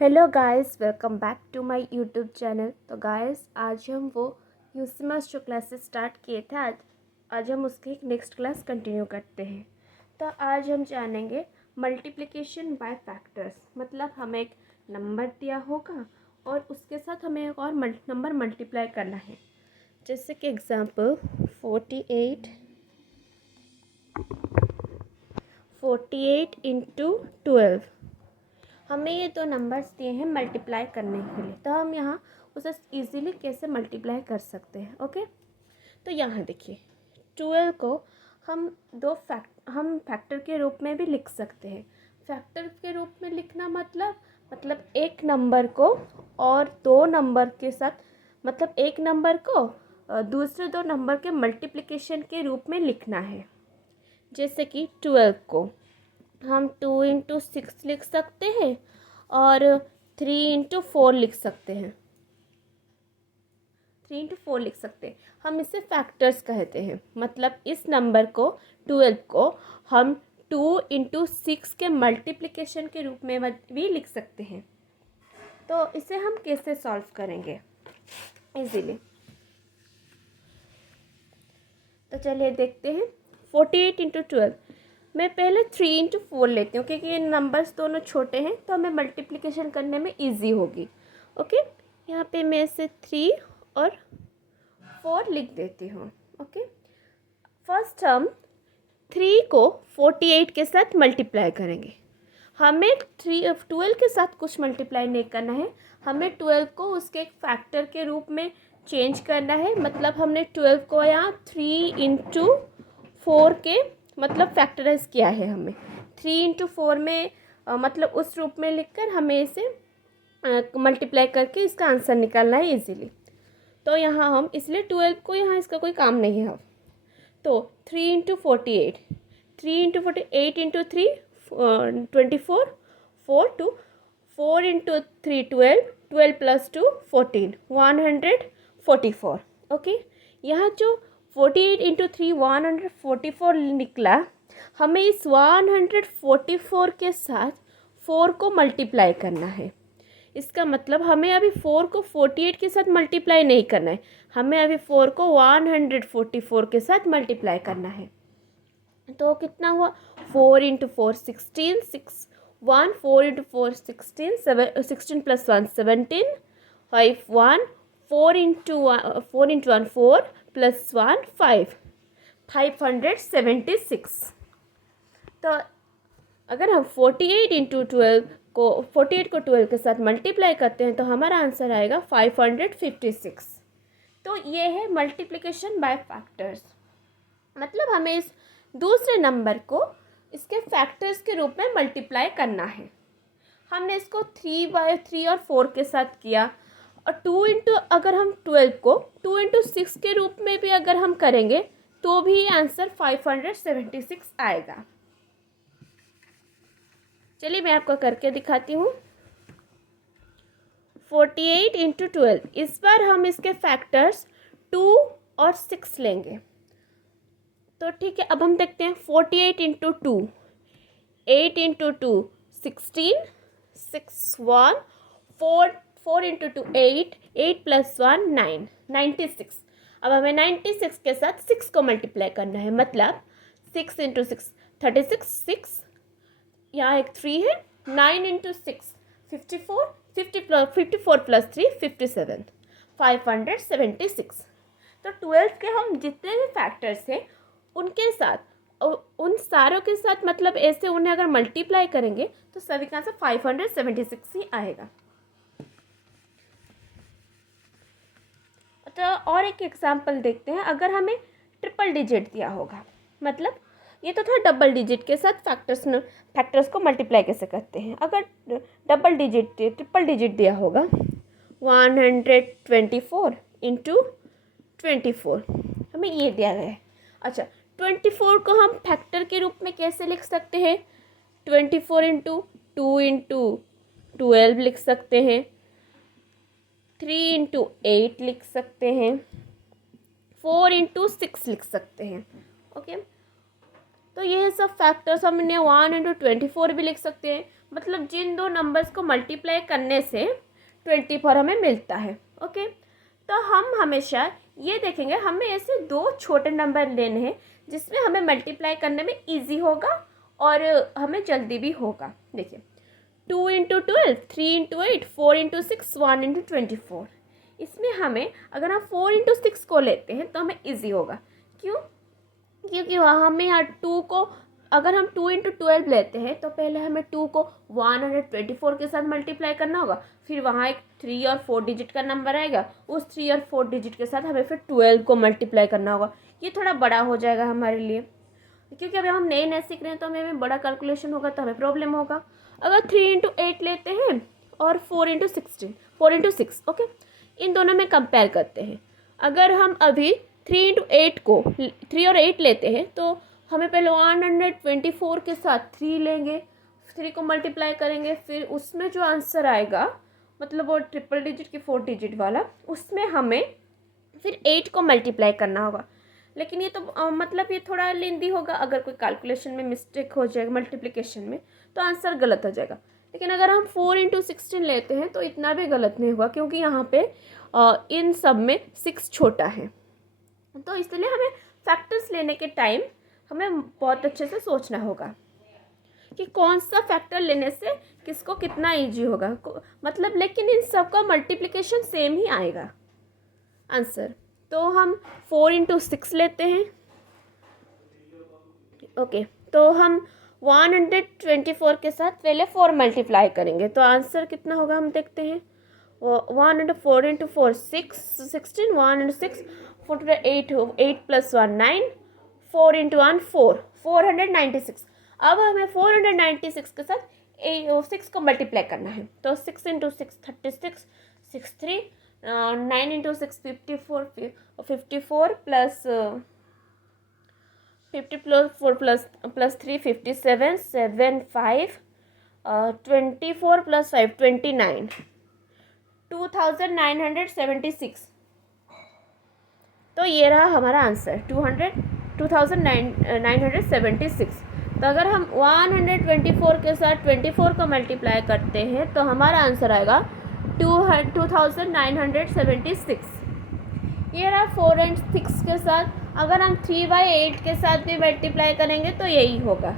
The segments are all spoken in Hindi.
Hello guys, welcome back to my YouTube channel. तो गाइस, आज हम वो यूसीमस जो क्लासेस स्टार्ट किए थे आज हम उसकी एक नेक्स्ट क्लास कंटिन्यू करते हैं। तो आज हम जानेंगे मल्टीप्लिकेशन बाय फैक्टर्स। मतलब हमें एक नंबर दिया होगा और उसके साथ हमें एक और नंबर मल्टीप्लाई करना है। जैसे कि एग्जांपल 48 इंटू 12। हमें ये दो नंबर्स दिए हैं मल्टीप्लाई करने के लिए, तो हम यहाँ उसे इजीली कैसे मल्टीप्लाई कर सकते हैं। ओके, तो यहाँ देखिए 12 को हम हम फैक्टर के रूप में भी लिख सकते हैं। फैक्टर के रूप में लिखना मतलब एक नंबर को और दो नंबर के साथ, मतलब एक नंबर को दूसरे दो नंबर के मल्टीप्लिकेशन के रूप में लिखना है। जैसे कि 12 को हम 2 इंटू 6 लिख सकते हैं और 3 इंटू 4 लिख सकते हैं। 3 इंटू 4 लिख सकते हैं। हम इसे फैक्टर्स कहते हैं। मतलब इस नंबर को 12 को हम 2 इंटू 6 के मल्टीप्लिकेशन के रूप में भी लिख सकते हैं। तो इसे हम कैसे सॉल्व करेंगे इजीली, तो चलिए देखते हैं। 48 इंटू 12, मैं पहले 3 इंटू 4 लेती हूँ क्योंकि ये नंबर्स दोनों छोटे हैं, तो हमें मल्टीप्लिकेशन करने में इजी होगी। ओके, यहाँ पे मैं इसे 3 और 4 लिख देती हूँ। ओके, फर्स्ट हम 3 को 48 के साथ मल्टीप्लाई करेंगे। हमें 12 के साथ कुछ मल्टीप्लाई नहीं करना है, हमें 12 को उसके एक फैक्टर के रूप में चेंज करना है। मतलब हमने 12 को यहाँ 3 इंटू 4 के मतलब फैक्टराइज किया है। हमें 3 इंटू 4 में मतलब उस रूप में लिखकर हमें इसे मल्टीप्लाई करके इसका आंसर निकालना है इजीली। तो यहाँ हम इसलिए 12 को यहाँ इसका कोई काम नहीं है। तो 3 into 48, 3 into 48 into 3 24, 4 2, 4 into 3 12, 12 plus 2 14, 144। Okay, यहाँ जो 48 इंटू 3 144 निकला, हमें इस 144 के साथ 4 को मल्टीप्लाई करना है। इसका मतलब हमें अभी 4 को 48 के साथ मल्टीप्लाई नहीं करना है, हमें अभी 4 को 144 के साथ मल्टीप्लाई करना है। तो कितना हुआ? 4 into 4 16, 4 into 4 16, 16 plus 1 17, 5 1, 4 into 1 4 plus 1 5, 576। तो अगर हम 48 को 12 के साथ मल्टीप्लाई करते हैं तो हमारा आंसर आएगा 556। तो ये है मल्टीप्लिकेशन बाय फैक्टर्स। मतलब हमें इस दूसरे नंबर को इसके फैक्टर्स के रूप में मल्टीप्लाई करना है। हमने इसको 3 और 4 के साथ किया, और 2 हम 12 को 2 इंटू 6 के रूप में भी अगर हम करेंगे तो भी आंसर 576 आएगा। चलिए मैं आपको करके दिखाती हूँ। 48 इंटू 12, इस बार हम इसके फैक्टर्स 2 और 6 लेंगे। तो ठीक है, अब हम देखते हैं 48 इंटू 2, 8 इंटू 2 16, 6 1, 4 इंटू 2 8, 8 प्लस 1 9, 96। अब हमें 96 के साथ 6 को मल्टीप्लाई करना है। मतलब 6 इंटू 6 36, 6 यहाँ एक 3 है, 9 इंटू 6 54, 54 प्लस 3 57, 576। तो 12 के हम जितने भी फैक्टर्स हैं उनके साथ उन सारों के साथ मतलब ऐसे उन्हें अगर मल्टीप्लाई करेंगे तो सभी का आंसर 576 ही आएगा। तो और एक एग्जांपल देखते हैं। अगर हमें ट्रिपल डिजिट दिया होगा, मतलब ये तो था डबल डिजिट के साथ फैक्टर्स को मल्टीप्लाई कैसे करते हैं। अगर ट्रिपल डिजिट दिया होगा 124 इंटू 24, हमें ये दिया गया है। अच्छा, 24 को हम फैक्टर के रूप में कैसे लिख सकते हैं? 24 इंटू 2 इंटू 12 लिख सकते हैं, 3 इंटू 8 लिख सकते हैं, 4 इंटू 6 लिख सकते हैं। ओके, तो ये सब फैक्टर्स हमने 1 इंटू 24 भी लिख सकते हैं, मतलब जिन दो नंबर्स को मल्टीप्लाई करने से 24 हमें मिलता है। ओके, तो हम हमेशा ये देखेंगे, हमें ऐसे दो छोटे नंबर लेने हैं जिसमें हमें मल्टीप्लाई करने में इजी होगा और हमें जल्दी भी होगा। देखिए 2 इंटू 12, 3 इंटू 8, 4 इंटू 6, 1 इंटू 24। इसमें हमें अगर हम 4 इंटू 6 को लेते हैं तो हमें इजी होगा। क्यों? क्योंकि वहाँ हमें यहाँ 2 को, अगर हम 2 इंटू 12 लेते हैं तो पहले हमें 2 को 124 के साथ मल्टीप्लाई करना होगा, फिर वहाँ एक 3 और 4 डिजिट का नंबर आएगा, उस 3 और 4 डिजिट के साथ हमें फिर 12 को मल्टीप्लाई करना होगा। ये थोड़ा बड़ा हो जाएगा हमारे लिए, क्योंकि अभी हम नए नए सीख रहे हैं तो हमें बड़ा कैलकुलेशन होगा तो हमें प्रॉब्लम होगा। अगर 3 इंटू 8 लेते हैं और 4 इंटू 6, ओके, इन दोनों में कंपेयर करते हैं। अगर हम अभी 3 इंटू 8 को 3 और 8 लेते हैं तो हमें पहले 124 के साथ 3 लेंगे, 3 को मल्टीप्लाई करेंगे, फिर उसमें जो आंसर आएगा, मतलब वो ट्रिपल डिजिट की 4 डिजिट वाला, उसमें हमें फिर 8 को मल्टीप्लाई करना होगा। लेकिन ये तो मतलब ये थोड़ा लेंदी होगा, अगर कोई कैलकुलेशन में मिस्टेक हो जाएगा मल्टीप्लिकेशन में तो आंसर गलत हो जाएगा। लेकिन अगर हम 4 इंटू 16 लेते हैं तो इतना भी गलत नहीं होगा, क्योंकि यहाँ पे इन सब में 6 छोटा है। तो इसलिए हमें फैक्टर्स लेने के टाइम हमें बहुत अच्छे से सोचना होगा कि कौन सा फैक्टर लेने से किसको कितना इजी होगा, मतलब, लेकिन इन सब का मल्टीप्लिकेशन सेम ही आएगा आंसर। तो हम 4 इंटू 6 लेते हैं। ओके, तो हम 124 के साथ पहले 4 मल्टीप्लाई करेंगे तो आंसर कितना होगा हम देखते हैं। 1 into 4 into 4 6, 16, 1 into 6 4 8, 8 plus 1 9, 4 into 1 4, 496। अब हमें 496 के साथ 6 को मल्टीप्लाई करना है, तो 6 into 6 36, 6 3, 9 into 6 54, 54 plus 50 plus 4 plus 3 57, 7 5, 24 plus 5 29, 2976। तो ये रहा हमारा आंसर 2976। तो अगर हम 124 के साथ 24 को मल्टीप्लाई करते हैं तो हमारा आंसर आएगा 2976। ये रहा 4 and 6 के साथ। अगर हम 3/8 के साथ भी मल्टीप्लाई करेंगे तो यही होगा।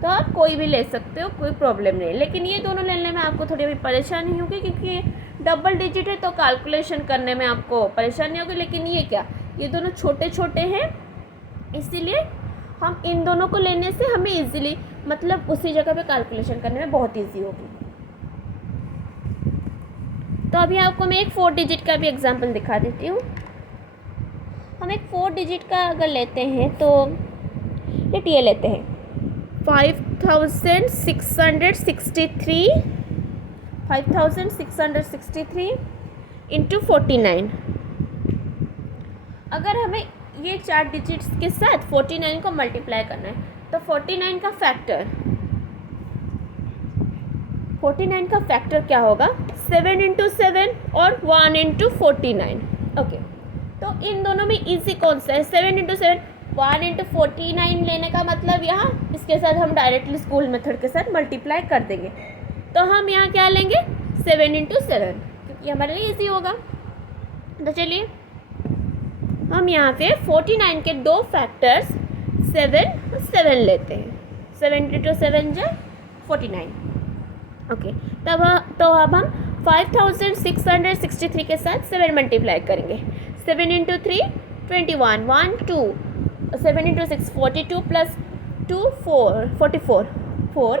तो आप कोई भी ले सकते हो, कोई प्रॉब्लम नहीं, लेकिन ये दोनों लेने में आपको थोड़ी भी परेशानी होगी, क्योंकि डबल डिजिट है तो कैलकुलेशन करने में आपको परेशानी होगी। लेकिन ये क्या, ये दोनों छोटे छोटे हैं, इसीलिए हम इन दोनों को लेने से हमें इजीली, मतलब उसी जगह पे कैलकुलेशन करने में बहुत इजी होगी। तो अभी आपको मैं एक 4 डिजिट का भी एग्जांपल दिखा देती हूँ। हम एक 4 डिजिट का अगर लेते हैं तो ये लेते हैं 5663 इंटू 49। अगर हमें ये 4 डिजिट्स के साथ 49 को मल्टीप्लाई करना है तो 49 का फैक्टर क्या होगा, 7 इंटू 7 और 1 इंटू 49। ओके, तो इन दोनों में इजी कौन सा है, 7 इंटू 7, 1 इंटू 49 लेने का मतलब यहाँ इसके साथ हम डायरेक्टली स्कूल मेथड के साथ मल्टीप्लाई कर देंगे। तो हम यहाँ क्या लेंगे, 7 इंटू 7, क्योंकि हमारे लिए इजी होगा। तो चलिए हम यहाँ पे 49 के दो फैक्टर्स 7 लेते हैं। 7 इंटू 7 जो 49। ओके, तो अब हम 5663 के साथ 7 मल्टीप्लाई करेंगे। 7 इंटू 3 21, 1 2, 7 इंटू 6 42 प्लस 2 4 44 4।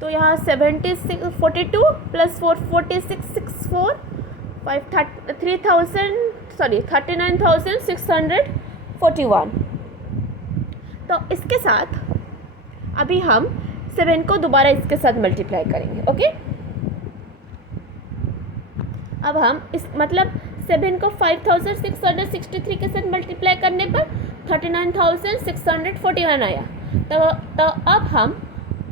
तो यहाँ 76 42 प्लस 4 46 6 4 5 39,641। तो इसके साथ अभी हम 7 को दोबारा इसके साथ मल्टीप्लाई करेंगे। ओके, अब हम इस मतलब 7 को 5663 के साथ मल्टीप्लाई करने पर 39,641 आया। तो अब हम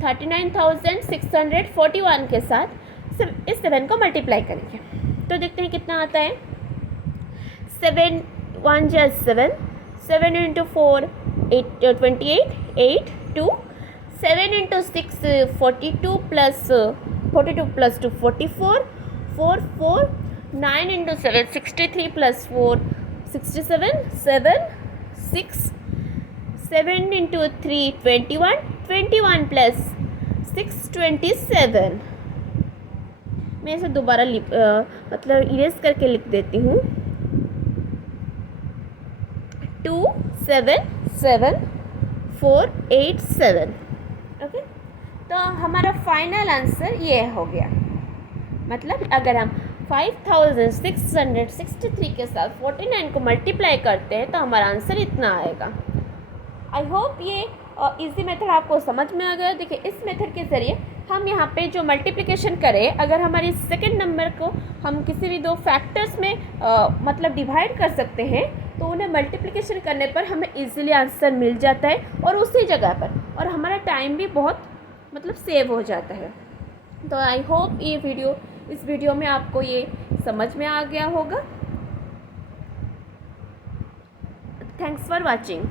39,641 के साथ इस 7 को मल्टीप्लाई करेंगे। तो देखते हैं कितना आता है। 7 1 7, 7 into 4 28, 8 2, 7 into 6 42 plus 42 plus 2 44 4 4 9 into 7 63 plus 4 67 7 6 7 into 3 21 21 plus 6 27। मैं इसे दोबारा मतलब इरेज करके लिख देती हूँ 2 7 7 4 8 7। ओके, तो हमारा फाइनल आंसर ये हो गया। मतलब अगर हम 5663 के साथ 49 को मल्टीप्लाई करते हैं तो हमारा आंसर इतना आएगा। आई होप ये इजी मेथड आपको समझ में आ गया। देखिए, इस मेथड के ज़रिए हम यहाँ पे जो मल्टीप्लिकेशन करें, अगर हमारी सेकंड नंबर को हम किसी भी दो फैक्टर्स में मतलब डिवाइड कर सकते हैं तो उन्हें मल्टीप्लिकेशन करने पर हमें इजीली आंसर मिल जाता है और उसी जगह पर, और हमारा टाइम भी बहुत मतलब सेव हो जाता है। तो आई होप इस वीडियो में आपको ये समझ में आ गया होगा। Thanks for watching.